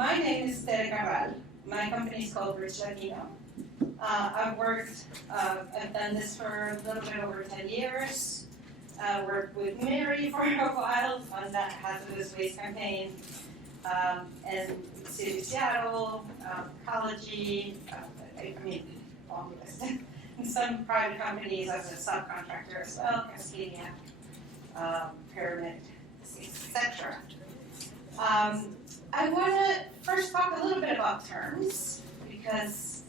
My name is Tere Carral. My company is called Rich Latino. I've done this for a little bit over 10 years. Worked with Mary for a while on that hazardous waste campaign, and City of Seattle, Ecology, long list. And some private companies as a subcontractor as well, Cascadia, Pyramid, etc. I want to first talk a little bit about terms, because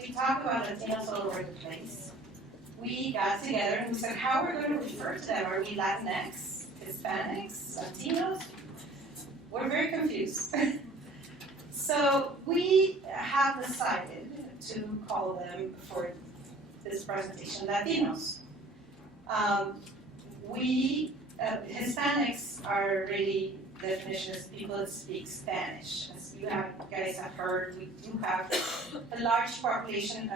we talk about Latinos all over the place. We got together and we said, how are we going to refer to them? Are we Latinx, Hispanics, Latinos? We're very confused. So we have decided to call them, for this presentation, Latinos. Hispanics are really definition as people that speak Spanish. As you guys have heard, we do have a large population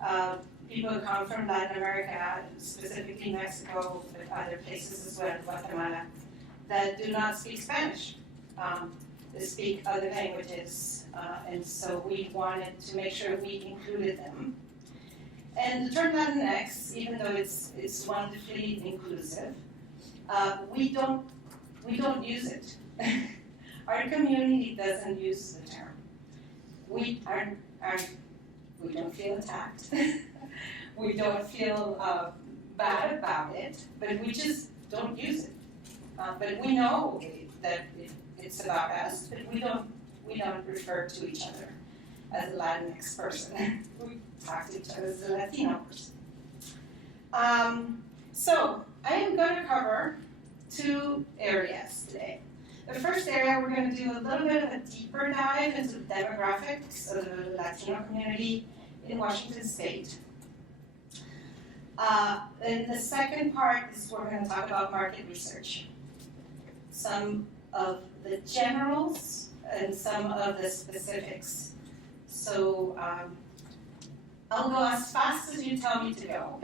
of people who come from Latin America, specifically Mexico, but other places as well, Guatemala, that do not speak Spanish. They speak other languages, and so we wanted to make sure we included them. And the term Latinx, even though it's wonderfully inclusive, we don't use it. Our community doesn't use the term. We don't feel attacked. We don't feel bad about it, but we just don't use it. But we know that it's about us, but we don't refer to each other as a Latinx person. We talk to each other as a Latino person. So I am going to cover two areas today. The first area, we're going to do a little bit of a deeper dive into the demographics of the Latino community in Washington State. And the second part is we're going to talk about market research. Some of the generals and some of the specifics. So I'll go as fast as you tell me to go,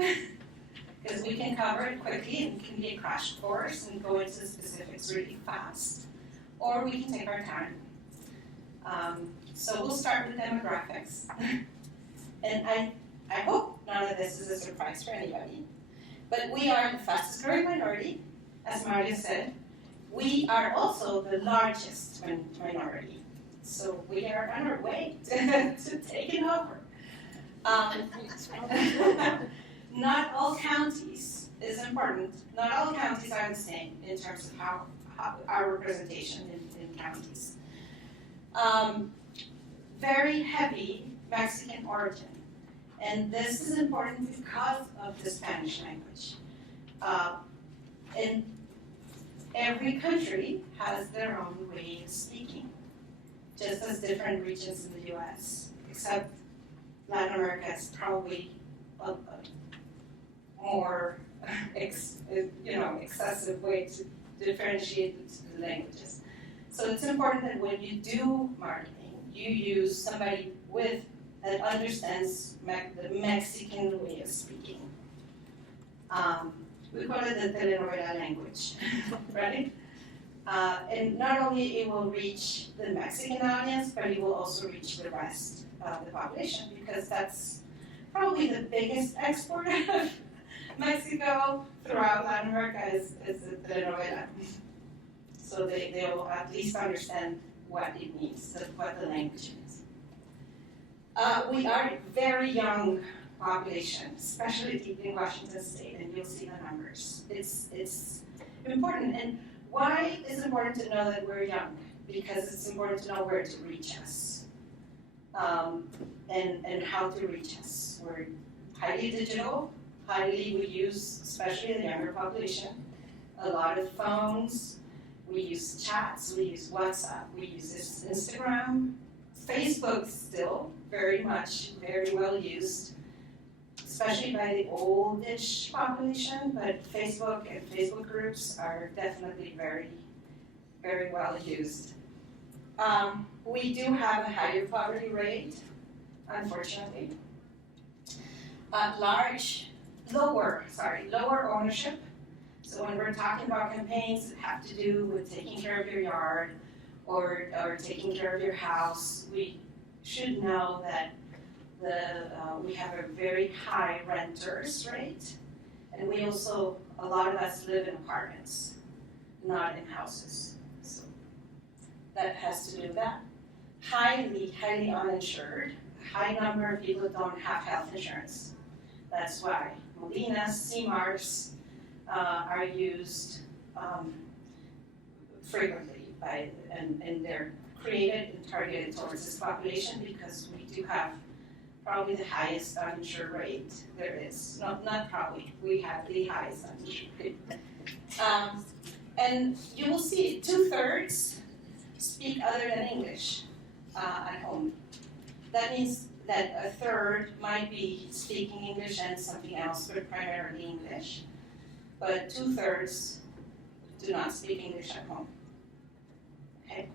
because we can cover it quickly and it can be a crash course and go into specifics really fast. Or we can take our time. So we'll start with demographics. And I hope none of this is a surprise for anybody. But we are the fastest growing minority, as Maria said. We are also the largest minority. So we are on our way to taking over. Not all counties is important. Not all counties are the same in terms of how our representation in counties. Very heavy Mexican origin. And this is important because of the Spanish language. And every country has their own way of speaking, just as different regions in the US, except Latin America is probably a more excessive way to differentiate the languages. So it's important that when you do marketing, you use somebody that understands the Mexican way of speaking. We call it the telenovela language, right? And not only it will reach the Mexican audience, but it will also reach the rest of the population, because that's probably the biggest export of Mexico throughout Latin America is the telenovela. So they will at least understand what it means, what the language means. We are a very young population, especially deep in Washington State, and you'll see the numbers. It's important. And why is it important to know that we're young? Because it's important to know where to reach us, and how to reach us. We're highly digital, we use, especially the younger population, a lot of phones. We use chats, we use WhatsApp, we use Instagram. Facebook still very well used, especially by the oldish population, but Facebook and Facebook groups are definitely very, very well used. We do have a higher poverty rate, unfortunately. Lower ownership. So when we're talking about campaigns that have to do with taking care of your yard, or taking care of your house, we should know that we have a very high renters rate, and we also, a lot of us live in apartments, not in houses. So that has to do with that. Highly uninsured. A high number of people don't have health insurance. That's why Molinas, CMARs are used frequently and they're created and targeted towards this population because we do have probably the highest uninsured rate there is. Not probably, we have the highest uninsured rate. And you will see 2/3 speak other than English at home. That means that a third might be speaking English and something else, but primarily English. But 2/3 do not speak English at home. Okay,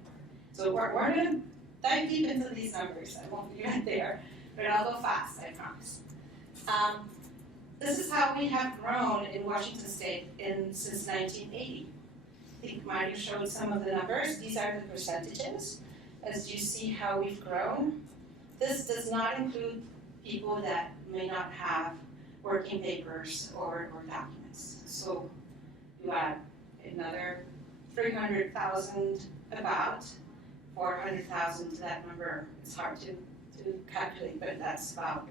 so we're going to dive deep into these numbers. I won't be right there, but I'll go fast, I promise. This is how we have grown in Washington State since 1980. I think Mario showed some of the numbers. These are the percentages. As you see how we've grown. This does not include people that may not have working papers or documents. So you add another 300,000, about 400,000 to that number. It's hard to calculate, but that's about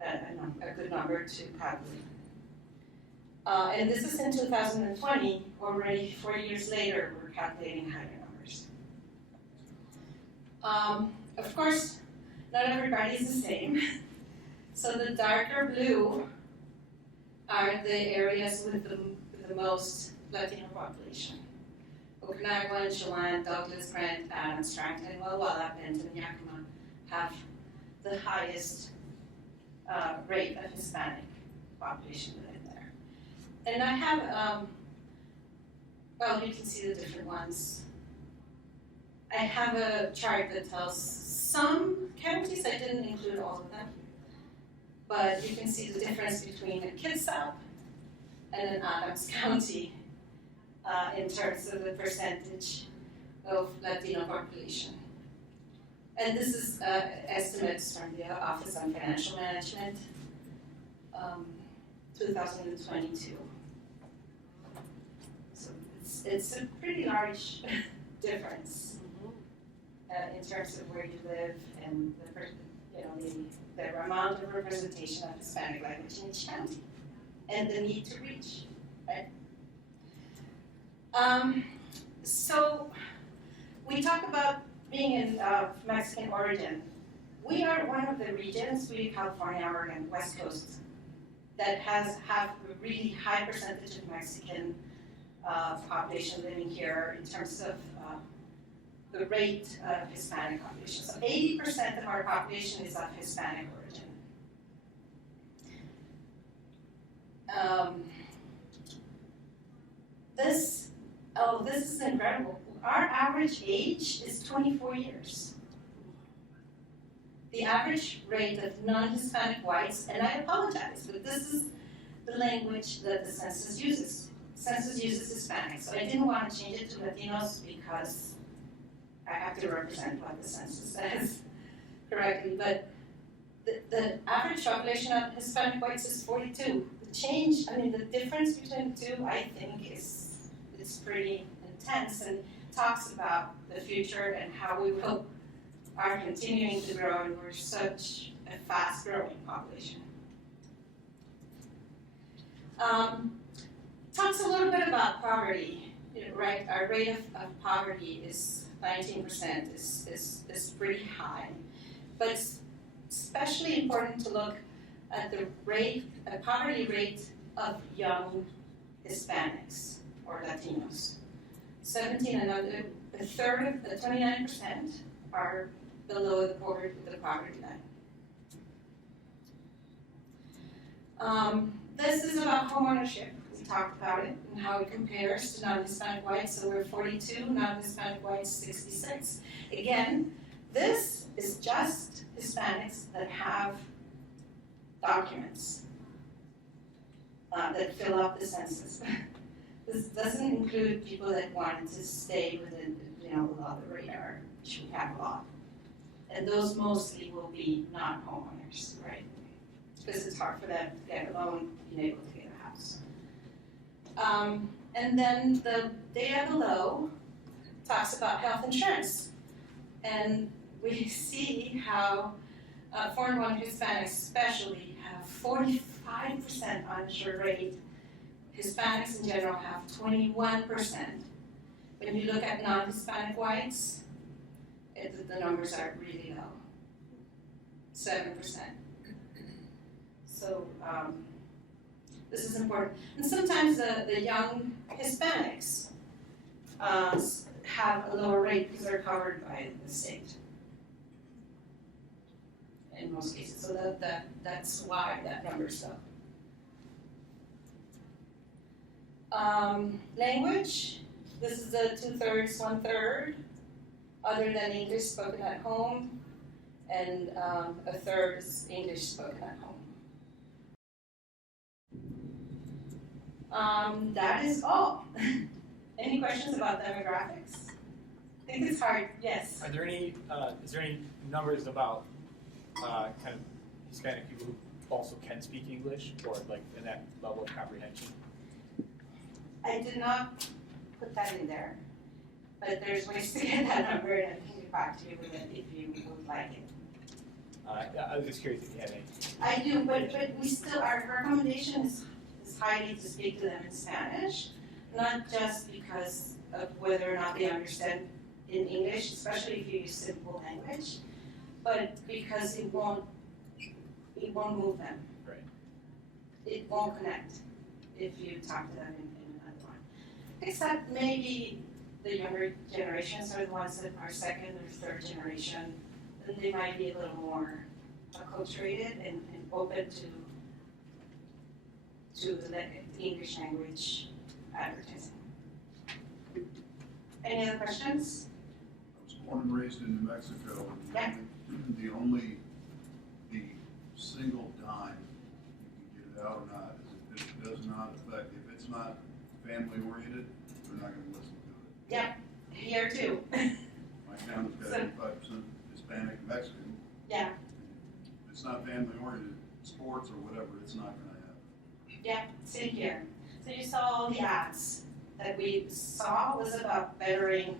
a good number to calculate. And this is in 2020, already 4 years later, we're calculating higher numbers. Of course, not everybody is the same. So the darker blue are the areas with the most Latino population. Okanagan, Chelan, Douglas, Brent, Adams, Strangton, Walla, Benton, Yakima have the highest rate of Hispanic population within there. And I have, well, you can see the different ones. I have a chart that tells some counties, I didn't include all of them, but you can see the difference between a Kitsap and an Adams County in terms of the percentage of Latino population. And this is estimates from the Office on Financial Management, 2022. So it's a pretty large difference in terms of where you live and the amount of representation of Hispanic language in each county and the need to reach, right? So we talk about being of Mexican origin. We are one of the regions, California, Oregon, West Coast, that have a really high percentage of Mexican population living here in terms of the rate of Hispanic population. So 80% of our population is of Hispanic origin. This is incredible. Our average age is 24 years. The average rate of non-Hispanic whites, and I apologize, but this is the language that the census uses. The census uses Hispanic, so I didn't want to change it to Latinos because I have to represent what the census says correctly, but the average population of Hispanic whites is 42. The change, the difference between the two, I think, is pretty intense and talks about the future and how we are continuing to grow, and we're such a fast-growing population. Talks a little bit about poverty, right? Our rate of poverty is 19%, is pretty high, but it's especially important to look at the poverty rate of young Hispanics or Latinos. 17 and under, a third of the 29% are below the poverty line. This is about homeownership. We talked about it and how it compares to non-Hispanic whites. So we're 42, non-Hispanic whites 66. Again, this is just Hispanics that have documents that fill up the census. This doesn't include people that wanted to stay within below the radar, which we have a lot. And those mostly will be non-homeowners, right? Because it's hard for them to get a loan, being able to get a house. And then the data below talks about health insurance. And we see how foreign-born Hispanics especially have 45% uninsured rate. Hispanics in general have 21%. When you look at non-Hispanic whites, the numbers are really low, 7%. So this is important. And sometimes the young Hispanics have a lower rate because they're covered by the state in most cases. So that's why that number is low. Language, this is the 2/3, 1/3, other than English spoken at home, and a third is English spoken at home. That is all. Any questions about demographics? I think it's hard, yes. Are there any, is there any numbers about kind of Hispanic people who also can speak English, or like in that level of comprehension? I did not put that in there, but there's ways to get that number, and I can get back to you with it if you would like it. I was just curious if you had any. I do, but we still, our recommendation is highly to speak to them in Spanish, not just because of whether or not they understand in English, especially if you use simple language, but because it won't move them. Right. It won't connect if you talk to them in another one. Except maybe the younger generations are the ones that are second or third generation, then they might be a little more acculturated and open to the English language advertising. Any other questions? I was born and raised in New Mexico. Yeah. The single dime, you can get it out or not, is if it does not affect, if it's not family oriented, they're not gonna listen to it. Yeah, here too. My town's got 85% Hispanic and Mexican. Yeah. If it's not family oriented, sports or whatever, it's not gonna happen. Yeah, same here. So you saw all the ads that we saw was about bettering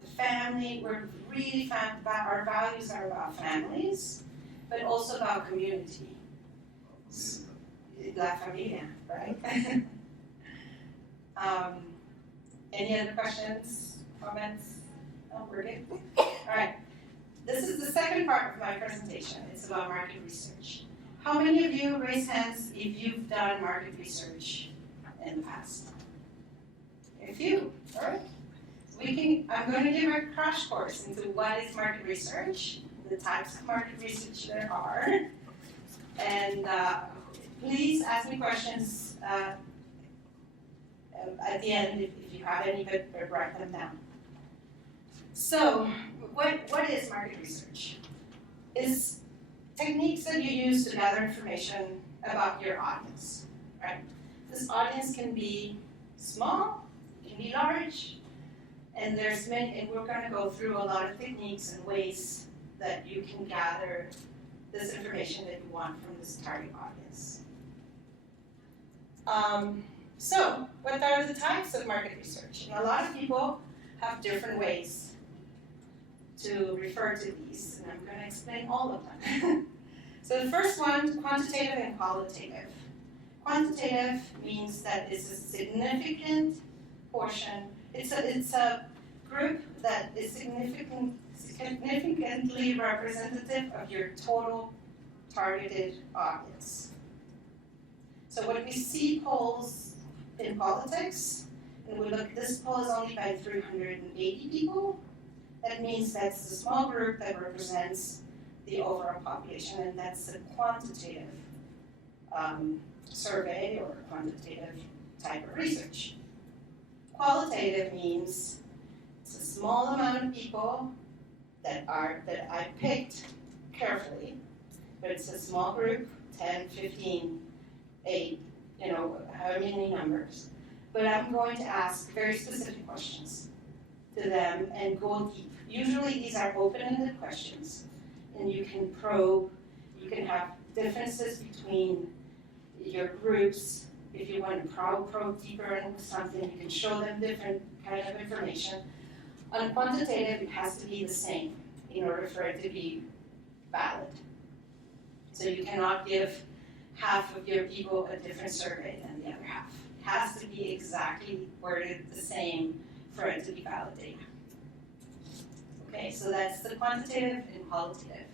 the family. We're really our values are about families, but also about community. La familia, right? Any other questions, comments? Oh, we're good. All right. This is the second part of my presentation. It's about market research. How many of you, raise hands if you've done market research in the past? A few, all right? I'm going to give a crash course into what is market research, the types of market research there are, and please ask me questions at the end if you have any, but write them down. So, what is market research? It's techniques that you use to gather information about your audience, right? This audience can be small, it can be large, and there's many, and we're going to go through a lot of techniques and ways that you can gather this information that you want from this target audience. So, what are the types of market research? And a lot of people have different ways to refer to these, and I'm going to explain all of them. So the first one, quantitative and qualitative. Quantitative means that it's a significant portion. It's a group that is significantly representative of your total targeted audience. So when we see polls in politics, and we look, this poll is only by 380 people, that means that's a small group that represents the overall population, and that's a quantitative survey or quantitative type of research. Qualitative means it's a small amount of people that I picked carefully, but it's a small group, 10, 15, 8, however many numbers. But I'm going to ask very specific questions to them and go deep. Usually these are open-ended questions, and you can probe, you can have differences between your groups. If you want to probe deeper into something, you can show them different kind of information. On quantitative, it has to be the same in order for it to be valid. So you cannot give half of your people a different survey than the other half. It has to be exactly worded the same for it to be valid data. Okay, so that's the quantitative and qualitative.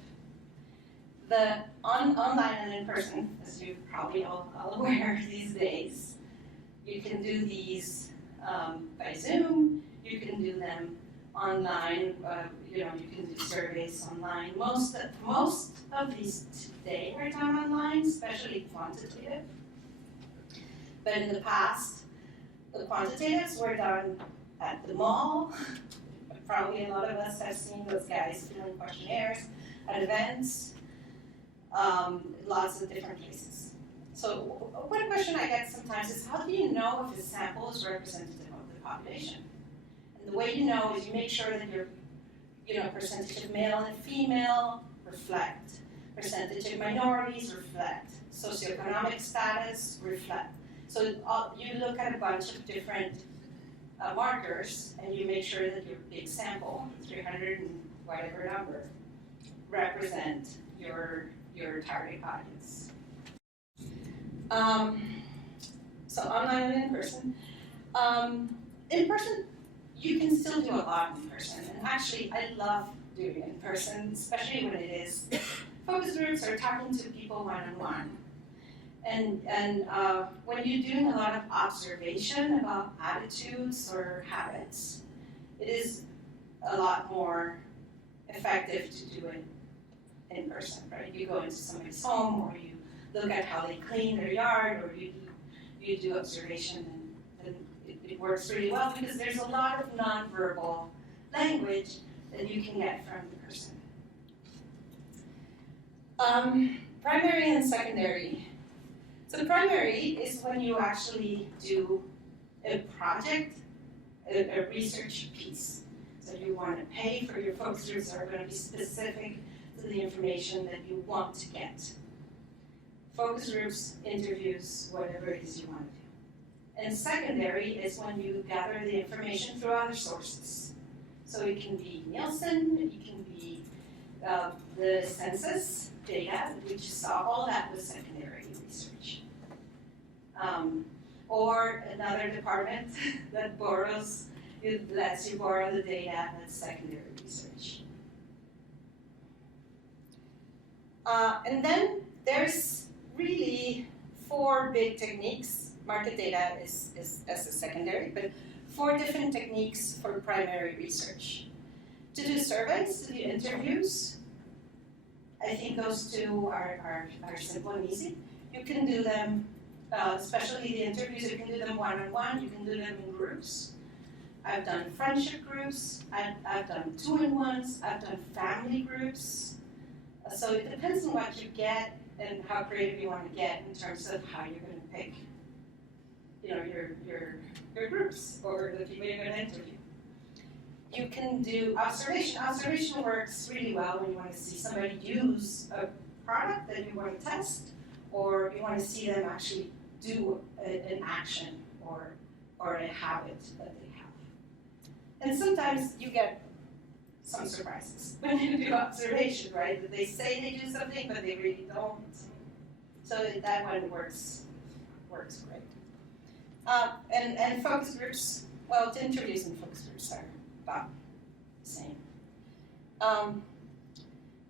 The online and in person, as you're probably all aware these days, you can do these by Zoom, you can do them online, you can do surveys online. Most of these today are done online, especially quantitative. But in the past, the quantitatives were done at the mall. Probably a lot of us have seen those guys filling questionnaires at events, lots of different places. So one question I get sometimes is, how do you know if a sample is representative of the population? And the way you know is you make sure that your percentage of male and female reflect, percentage of minorities reflect, socioeconomic status reflect. So you look at a bunch of different markers, and you make sure that your big sample, 300 and whatever number, represent your target audience. So online and in person. In person, you can still do a lot in person, and actually I love doing it in person, especially when it is focus groups or talking to people one-on-one. And when you're doing a lot of observation about attitudes or habits, it is a lot more effective to do it in person, right? You go into somebody's home, or you look at how they clean their yard, or you do observation, and it works really well because there's a lot of nonverbal language that you can get from the person. Primary and secondary. So primary is when you actually do a project, a research piece. So you want to pay for your focus groups that are going to be specific to the information that you want to get. Focus groups, interviews, whatever it is you want to do. And secondary is when you gather the information through other sources. So it can be Nielsen, it can be the census data that we just saw. All that was secondary research. Or another department that lets you borrow the data, that's secondary research. And then there's really 4 big techniques. Market data is as a secondary, but 4 different techniques for primary research. To do surveys, to do interviews, I think those 2 are simple and easy. You can do them, especially the interviews, you can do them one-on-one, you can do them in groups. I've done friendship groups, I've done 2-in-1s, I've done family groups. So it depends on what you get and how creative you want to get in terms of how you're going to pick, your groups or the people you're going to interview. You can do observation. Observation works really well when you want to see somebody use a product that you want to test, or you want to see them actually do an action or a habit that they have. And sometimes you get some surprises when you do observation, right? That they say they do something, but they really don't. So that one works great. And focus groups, well, interviews and focus groups are about the same.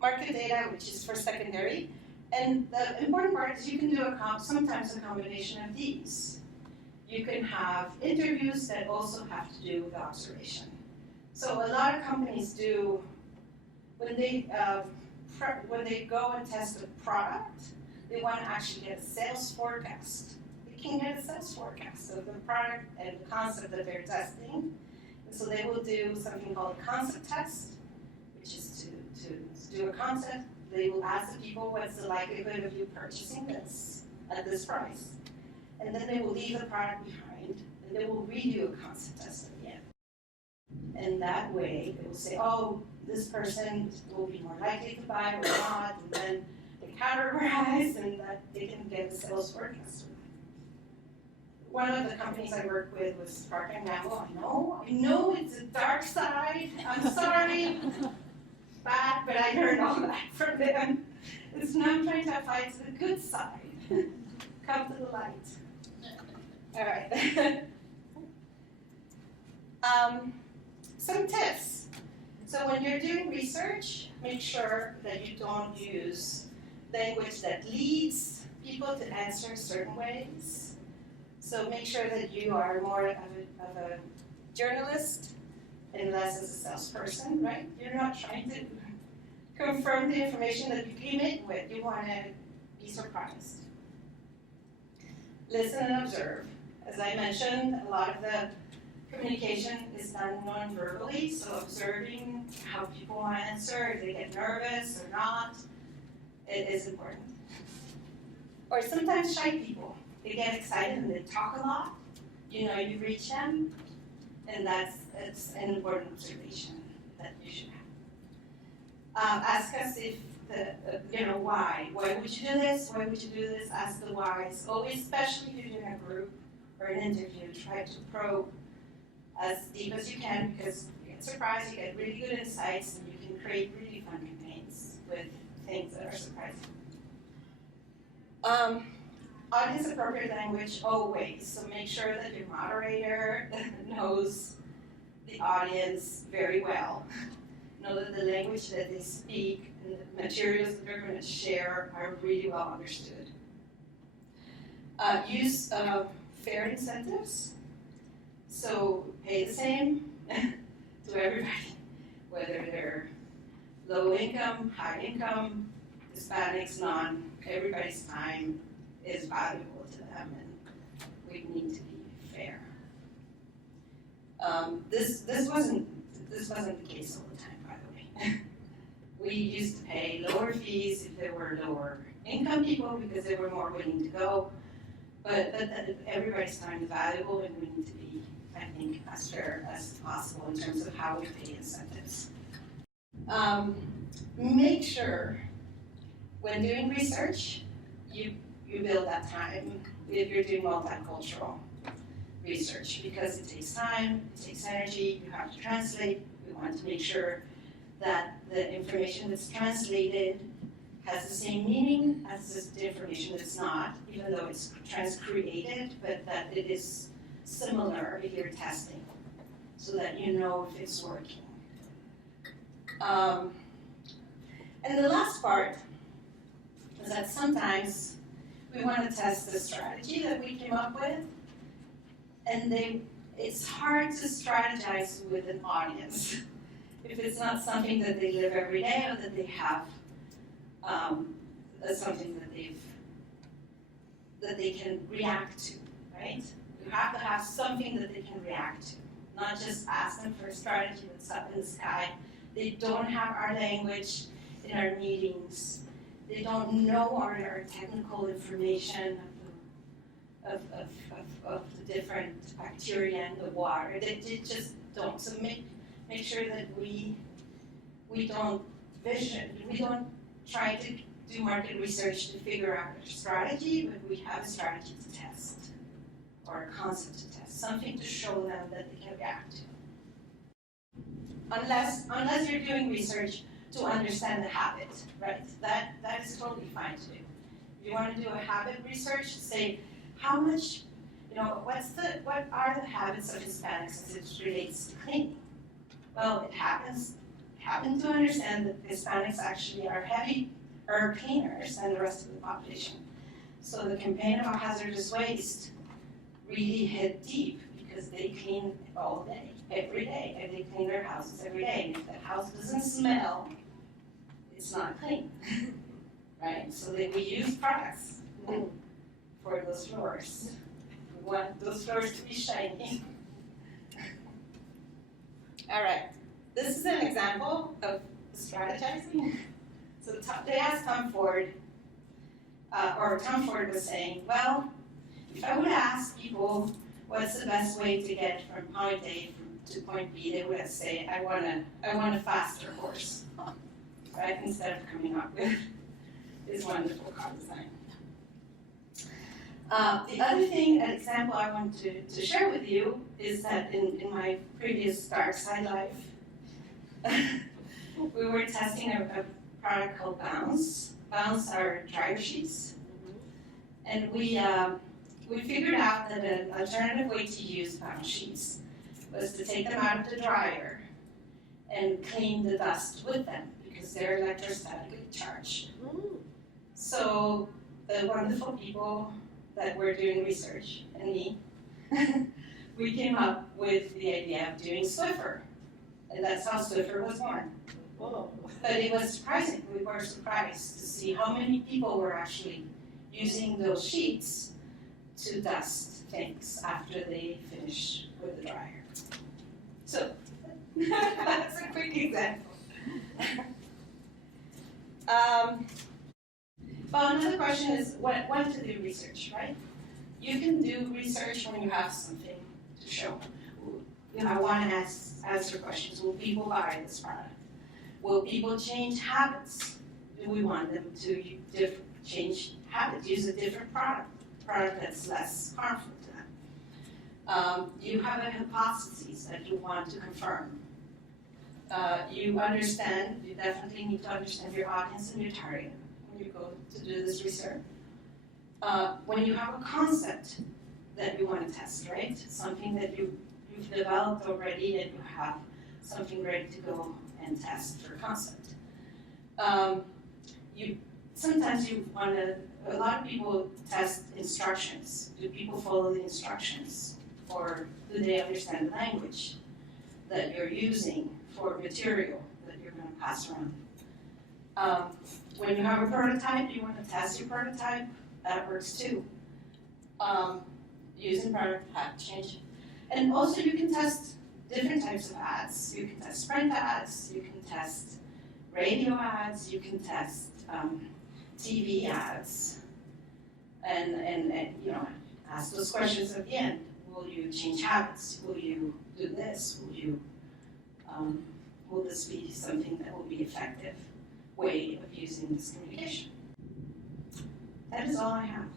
Market data, which is for secondary. And the important part is you can do sometimes a combination of these. You can have interviews that also have to do with observation. So a lot of companies do, when they go and test a product, they want to actually get a sales forecast. They can get a sales forecast of the product and the concept that they're testing. And so they will do something called a concept test, which is to do a concept. They will ask the people what's the likelihood of you purchasing this at this price. And then they will leave the product behind, and they will redo a concept test at the end. And that way, it will say, oh, this person will be more likely to buy or not, and then they categorize, and that they can get a sales forecast. One of the companies I worked with was Procter & Gamble. I know it's a dark side. I'm sorry, bad, but I learned all that from them. It's now trying to apply it to the good side. Come to the light. All right. Some tips. So when you're doing research, make sure that you don't use language that leads people to answer certain ways. So make sure that you are more of a journalist and less as a salesperson, right? You're not trying to confirm the information that you came in with. You want to be surprised. Listen and observe. As I mentioned, a lot of the communication is done non-verbally, so observing how people answer, if they get nervous or not, it is important. Or sometimes shy people. They get excited and they talk a lot. You know, you reach them, and it's an important observation that you should have. Ask us if why. Why would you do this? Why would you do this? Ask the whys. Always, especially if you're doing a group or an interview, try to probe as deep as you can, because you get surprised, you get really good insights, and you can create really fun campaigns with things that are surprising. Audience appropriate language always, so make sure that your moderator knows the audience very well. Know that the language that they speak and the materials that they're going to share are really well understood. Use fair incentives. So pay the same to everybody, whether they're low income, high income, Hispanics, non, everybody's time is valuable to them, and we need to be fair. This wasn't the case all the time, by the way. We used to pay lower fees if there were lower income people because they were more willing to go, but everybody's time is valuable, and we need to be, I think, as fair as possible in terms of how we pay incentives. Make sure when doing research, you build that time if you're doing multicultural research, because it takes time, it takes energy, you have to translate. We want to make sure that the information that's translated has the same meaning as the information that's not, even though it's transcreated, but that it is similar if you're testing, so that you know if it's working. And the last part is that sometimes we want to test the strategy that we came up with, and it's hard to strategize with an audience if it's not something that they live every day or that they have something that they can react to, right? You have to have something that they can react to, not just ask them for a strategy that's up in the sky. They don't have our language in our meetings. They don't know our technical information of the different bacteria in the water. They just don't. So make sure that we don't try to do market research to figure out a strategy, but we have a strategy to test, or a concept to test, something to show them that they can react to. Unless you're doing research to understand the habit, right? That is totally fine to do. If you want to do a habit research, say how much, what are the habits of Hispanics as it relates to cleaning? Well, it happens to understand that Hispanics actually are cleaners than the rest of the population. So the campaign about hazardous waste really hit deep because they clean all day, every day, and they clean their houses every day. And if the house doesn't smell, it's not clean, right? So we use products for those floors. We want those floors to be shiny. All right, this is an example of strategizing. So they asked Tom Ford, Tom Ford was saying, well, if I would ask people what's the best way to get from point A to point B, they would say, I want a faster horse, right? Instead of coming up with this wonderful car design. The other thing, an example I want to share with you is that in my previous dark side life, we were testing a product called Bounce. Bounce are dryer sheets. And we figured out that an alternative way to use Bounce sheets was to take them out of the dryer and clean the dust with them because they're electrostatically charged. So the wonderful people that were doing research, and me, we came up with the idea of doing Swiffer. And that's how Swiffer was born. Whoa. But it was surprising. We were surprised to see how many people were actually using those sheets to dust things after they finish with the dryer. So that's a quick example. Well, another question is when to do research, right? You can do research when you have something to show. I want to answer questions. Will people buy this product? Will people change habits? Do we want them to change habits, use a different product that's less harmful to them? You have a hypothesis that you want to confirm. You definitely need to understand your audience and your target when you go to do this research. When you have a concept that you want to test, right? Something that you've developed already and you have something ready to go and test for concept. Sometimes you want to, a lot of people test instructions. Do people follow the instructions? Or do they understand the language that you're using for material that you're going to pass around? When you have a prototype, you want to test your prototype, that works too. Using prototype change. And also you can test different types of ads. You can test print ads, you can test radio ads, you can test TV ads, and ask those questions at the end. Will you change habits? Will you do this? Will this be something that will be effective way of using this communication? That is all I have.